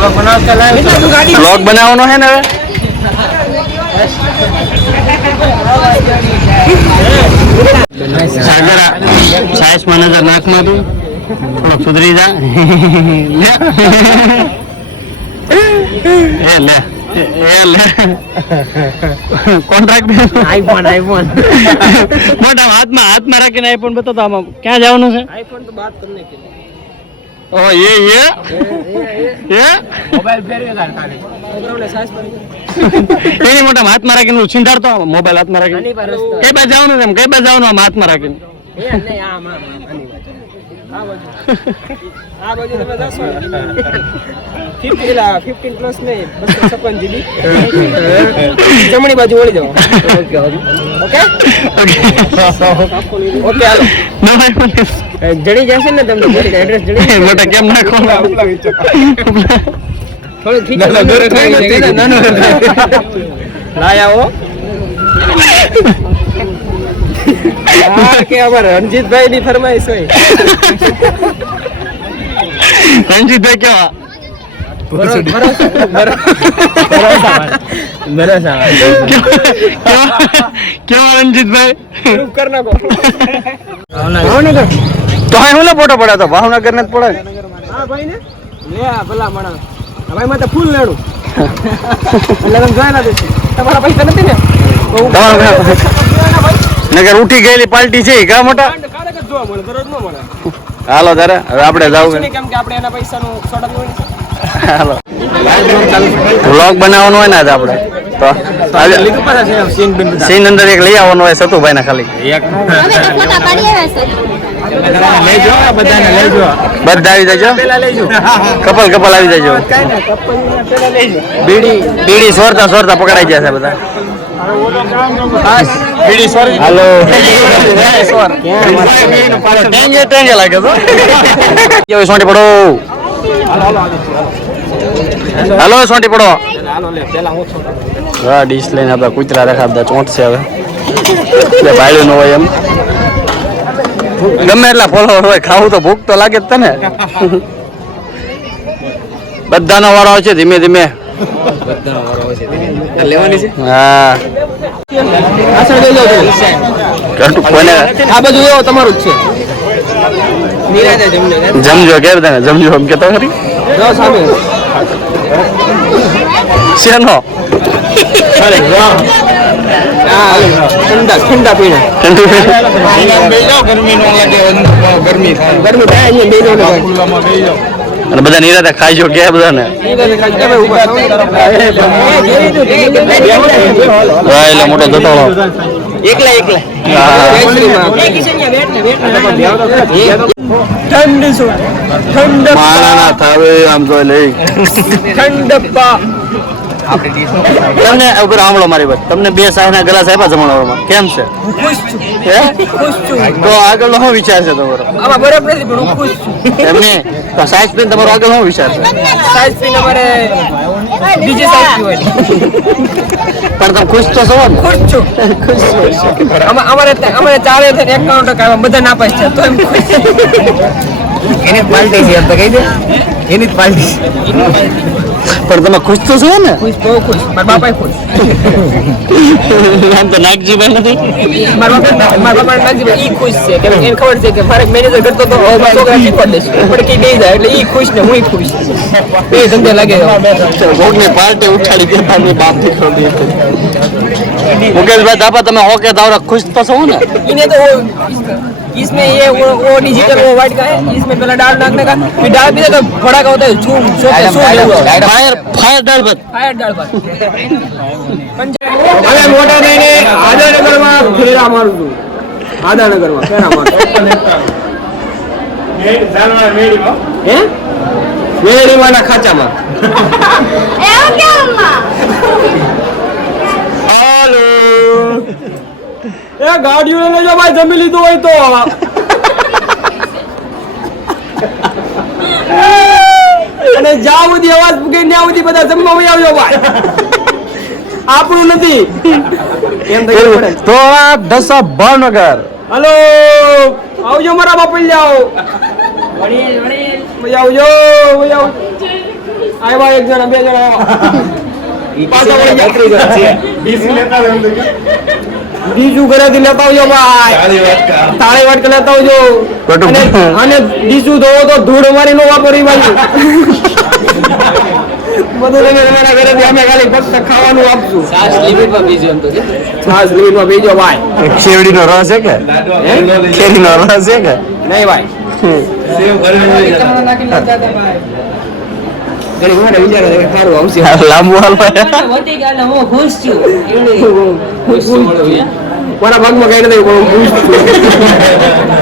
Blog બનાવવાનો હે ને હવે? સાગરા સાઈસમાં નજર તું. થોડોક સુધરી જા. એ લે. Contract iPhone iPhone. મોટા હાથમાં હાથમાં રાખીને આઈફોન બતાવતો આમાં. ક્યાં જવાનું છે? આઈફોન તો બાદ તમને કે ઓ એ એ? એ મોબાઈલ ફેરવે તાર ખાલી. છોકરાઓને સાસ પડી એની મોટા હાથમાં રાખીને સિંધાડતો મોબાઈલ હાથમાં રાખીને. આની પર રસ્તા. કઈ બાજુ જવાનું છે એમ? કઈ બાજુ જવાનું આમ હાથમાં રાખીને? આ બાજુ તમે જશો? ફિફ્ટી લા ફિફ્ટીન પ્લસ નહીં બસો છપ્પન જીબી જમણી બાજુ વળી જાઓ. ઓકે ઓકે ઓકે હાલો જડી જશે ને તમને? એડ્રેસ જડી મોટા કેમ નાખો થોડું ખીચો. લાયા હો કે અમારે રણજીતભાઈ ની ફરમાઈશ હોય. રણજીતભાઈ કેવા? ફોટો પડ્યો તો? ભાવનગર ને જ પડે. હા ભાઈ ને? લે આ ભલા માણસ. આ ભાઈ માં તો ફૂલ લેડું. તમારા પૈસા નથી ને? નગર ઉઠી ગયેલી પાર્ટી છે કા મોટા જોવા મળે દરરોજ ન મળે. હાલો તારે હવે આપણે જાવું કેમ કે આપણે એના પૈસાનું છે. હાલો. વ્લોગ બનાવવાનો હોય ને આજે આપણે તો આજે સીન અંદર એક લઈ આવવાનો હોય સતુભાઈ ને ખાલી અમે તો ફોટા પાડી આવ્યા છે. લેજો બધાને લેજો બધા આવી જજો. કપલ કપલ આવી જજો. કાઈ ના કપલ પેલા લેજો બીડી બીડી સોરતા સોરતા પકડાઈ ગયા છે બધા. હાલો ટેન્જે ટેન્જે લાગે તો પડો? હાલો સોંટી પડો. હું, ડીશ લઈને આપણા કૂતરા રખાવતા ચોંટશે હવે. એટલે ભાડ્યું ન હોય એમ. ગમે એટલા ફોલોવર હોય, ખાવું તો ભૂખ તો લાગે જ તને. બધાનો વારો છે ધીમે ધીમે. લેવાની છે. હા. પાછળ લઈ જાઓ કટુ કોને આ બધું એવો તમારું જ છે. નિરાજે જમજો કે જમજો એમ કેતો ખરી? જો સામે. શેનો? હા ઠંડા ઠંડા પીણા. ઠંડુ ગરમી થાય. અહીંયા બે ભાઈ. અને બધા નિરાતા ખાઈજો કે બધાને? એટલે મોટો જતો રહો. એકલા એકલા. ઠંડ શું? ઠંડ થાવે આમ તો લઈ. ઠંડપ્પા તમને ઉપર સાંભળો મારી વાત તમને બે સાહેબના ગ્લાસ આપ્યા જમણવારમાં કેમ છે? ખુશ છું. હે? ખુશ છું. તો આગળનો શું વિચાર છે તમારો? આમાં બરાબર નથી પણ હું ખુશ છું. એમને તો સાઈઝ પીને તમારો આગળ શું વિચાર છે? સાઈઝ પીને અમારે બીજી સાઈઝ હોય. પણ તમે ખુશ તો છો ને? ખુશ છું. આમાં અમારે અમારે ચારે થઈને એકાણું ટકા બધા નાપાસ છે તો એમ ખુશ. એની પાલટી છે એમ તો કહી દે. એની જ પાલટી પણ તમે ખુશ તો છો ને? ખુશ બહુ ખુશ. મારા બાપા ખુશ. આમ તો નાગજીભાઈ નથી? મારા બાપા મારા બાપા નાગજીભાઈ. ઈ ખુશ છે. કેમ એને ખબર છે કે મારે મેનેજર કરતો તો હવે મારા છોકરા શીખવાડ દઈશ. પણ કઈ દઈ જાય એટલે ઈ ખુશ ને હું ખુશ. બે ધંધે લાગે. ભોગને પાર્ટી ઉઠાડી દેતા ને બાપ દીકરો દે મુકેશભાઈ દાપા તમે હો કે દાવરા ખુશ તો છો ને? એને તો इसमें ये वो वो डिजिटल वो व्हाइट का है इसमें पहला डाल डालने का फिर डाल भी तो बड़ा का होता है छू छू छू ફાયર ફાયર દાળ ભાત फायर डाल पर હવે મોટા થઈને આદાનગરમાં ફેરા મારું છું આદાનગરમાં ફેરા મારું હે મેળીમાંના ખાચામાં એ ગાડીઓ જો ભાઈ જમી લીધું હોય તો. અને જ્યાં સુધી અવાજ પૂગે ત્યાં સુધી બધા જમવા ભાઈ આવજો ભાઈ. આપણું નથી. એમ થઈ તો આ દસા ભાવનગર. હલો. આવજો મારા બાપા જાઓ વળી આવજો વળી આવજો. આવ્યા એક જણા બે જણા. પાછા વળી. બીજું ઘરેથી લેતા આવજો ભાઈ. તાળી વાટકે લેતા આવજો. અને બીજું ધોવો તો ધૂળ મારી નો વાપરી બાજુ બધું તમારા ઘરેથી અમે ખાલી ફક્ત ખાવાનું આપશું. લિમિટમાં બીજો ભાઈ. શેવડીનો રસ છે કે? શેરડીનો રસ છે કે? નહીં ભાઈ. ઘણી મારે વિચારે છે સારું આવશે. લાંબુ હાલવા મારા ભાગમાં કઈ નથી પણ હું ખુશ છું.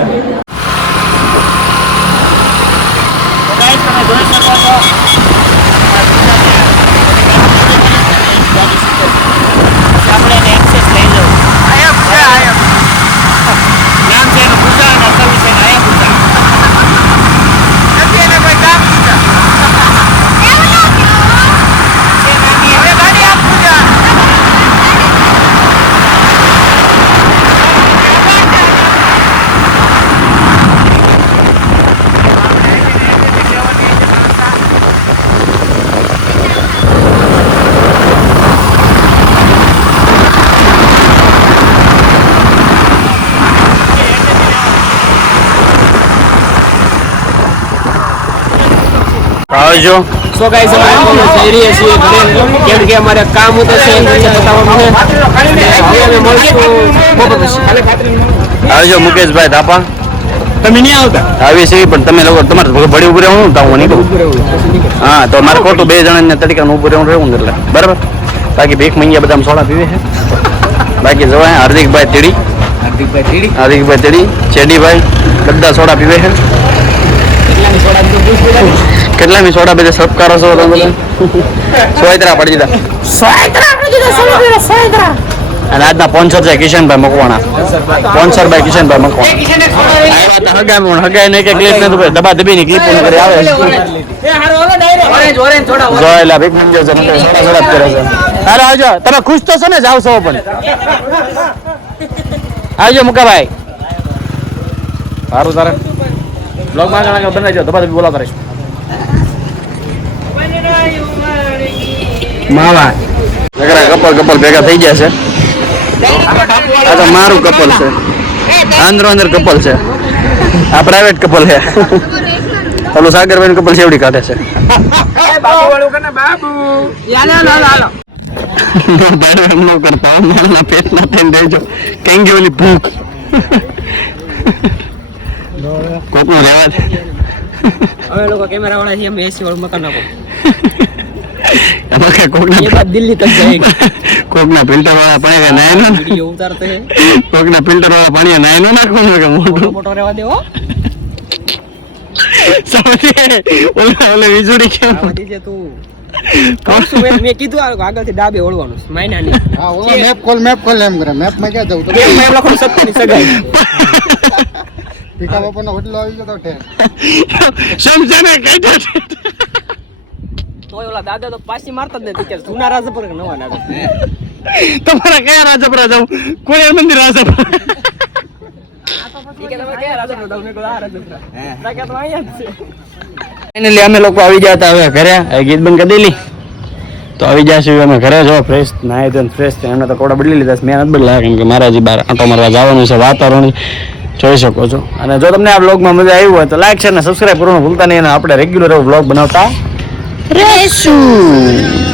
આવજો. સો ગાઈસ અમે જઈ રહ્યા છીએ ઘરે. કેમ કે અમારે કામ હતું છે એને બતાવવાનું છે અમે મળશું. બપોર પછી આવજો મુકેશભાઈ ધાપા તમે નહીં આવતા? આવી છે પણ તમે લોકો તમારે ભળી ઉભું રહેવું તો હું નીકળું. હા તો મારે ખોટું બે જણાને તરીકે ઉભું રહેવું રહેવું એટલે. બરાબર? બાકી ભીખ મંગ્યા બધા સોડા પીવે છે. બાકી જવાય હાર્દિકભાઈ તેડી. હાર્દિકભાઈ હાર્દિકભાઈ તેડી ચેડીભાઈ બધા સોડા પીવે છે. કેટલાની સોડા બધા સબકારો છો તમે બધા? સોયત્રા પડી દીધા. અને આજના પોન્સર છે કિશનભાઈ મકવાણા. પોન્સર ભાઈ કિશનભાઈ મકવાણા. હગાય હતા હગાય ને કે ક્લિપ ને તો દબા દબી ની ક્લિપ ને કરી આવે. જોયેલા ભીખ મંજો છે મને સોડા સોડા કરે છે. અરે આવજો. તમે ખુશ તો છો ને? જાવ છો પણ. આવજો મુકાભાઈ. સારું તારે. બ્લોગમાં આગળ બનાવજો દબા દબી બોલાવતા રહીશું. માવા. નકરા કપલ કપલ ભેગા થઈ ગયા છે. આ તો મારું કપલ છે. આંદ્રો અંદર કપલ છે. આ પ્રાઇવેટ કપલ છે. ઓલું સાગરભાઈ કપલ શેવડી કાઢે છે. એમ ન કરતા મારા પેટના થઈને રહેજો કેમ કે ઓલી ભૂખ કોકનો રહેવા દે. અમે લોકો કેમેરા વાળા છીએ અમે એસી વાળું મકાન નાખો કોકના એ બાદ દિલ્હી તક જાય. કોકના ફિલ્ટર વાળા પાણી નાયનો વીડિયો ઉતારતે કોકના ફિલ્ટર વાળા પાણી નાયનો નાખવાનું કે મોટો? મોટો રહેવા દેવો સમજે? ઓલા ઓલે વીજળી કેમ? તું. મેં મેં કીધું આગળથી ડાબે ઓળવાનું માયના મેપ ખોલ મેપ ખોલ એમ કરે. મેપમાં ક્યાં જવું? તો લખો સત્યની સગાઈ. પીકા બાપા નો હોટલો આવી ગયો તો ઠેર. સમજે ને કઈ તો તોય ઓલા દાદા તો પાછી મારતા જ નથી કે જૂના રાજા પર કે નવા નાગર તમારા કયા રાજપરા જાવ કોઈ મંદિર રાજપરા રાજા રાજા ફાઇનલી અમે લોકો આવી ગયા હતા હવે ઘરે. ગીત બંધ કરી દેલી તો આવી જશું અમે ઘરે. જો ફ્રેશ નાહી ધોઈને ફ્રેશ એમને તો કોડા બદલી લીધા. મેં નથી બદલાયા કેમ કે મારા હજી બહાર આંટો મારવા જવાનું છે. વાતાવરણ જોઈ શકો છો. અને જો તમને આ બ્લોગમાં મજા આવી હોય તો લાઈક છે અને સબસ્ક્રાઈબ કરવાનું ભૂલતા નહીં અને આપણે રેગ્યુલર એવો બ્લોગ બનાવતા રહેશું.